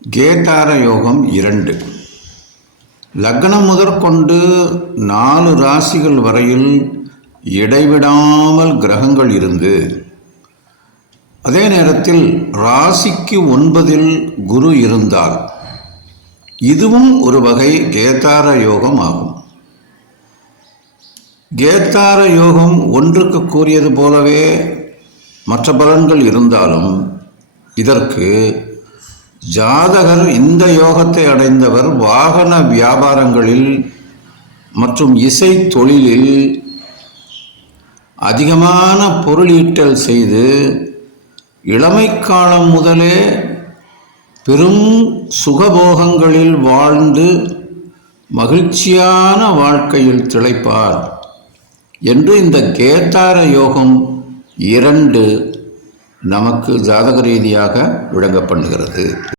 கேட்டார யோகம் இரண்டு. லக்னம் முதற்கொண்டு நாலு ராசிகள் வரையில் இடைவிடாமல் கிரகங்கள் இருந்து அதே நேரத்தில் ராசிக்கு ஒன்பதில் குரு இருந்தால் இதுவும் ஒரு வகை கேத்தார யோகம் ஆகும். கேத்தார யோகம் ஒன்றுக்கு கூறியது போலவே மற்ற பலன்கள் இருந்தாலும் இதற்கு ஜாதகர் இந்த யோகத்தை அடைந்தவர் வாகன வியாபாரங்களில் மற்றும் இசை தொழிலில் அதிகமான பொருளீட்டல் செய்து இளமை காலம் முதலே பெரும் சுகபோகங்களில் வாழ்ந்து மகிழ்ச்சியான வாழ்க்கையில் திளைப்பார் என்று இந்த கேத்தார யோகம் இரண்டு நமக்கு ஜாதக ரீதியாக விளங்கப்படுகிறது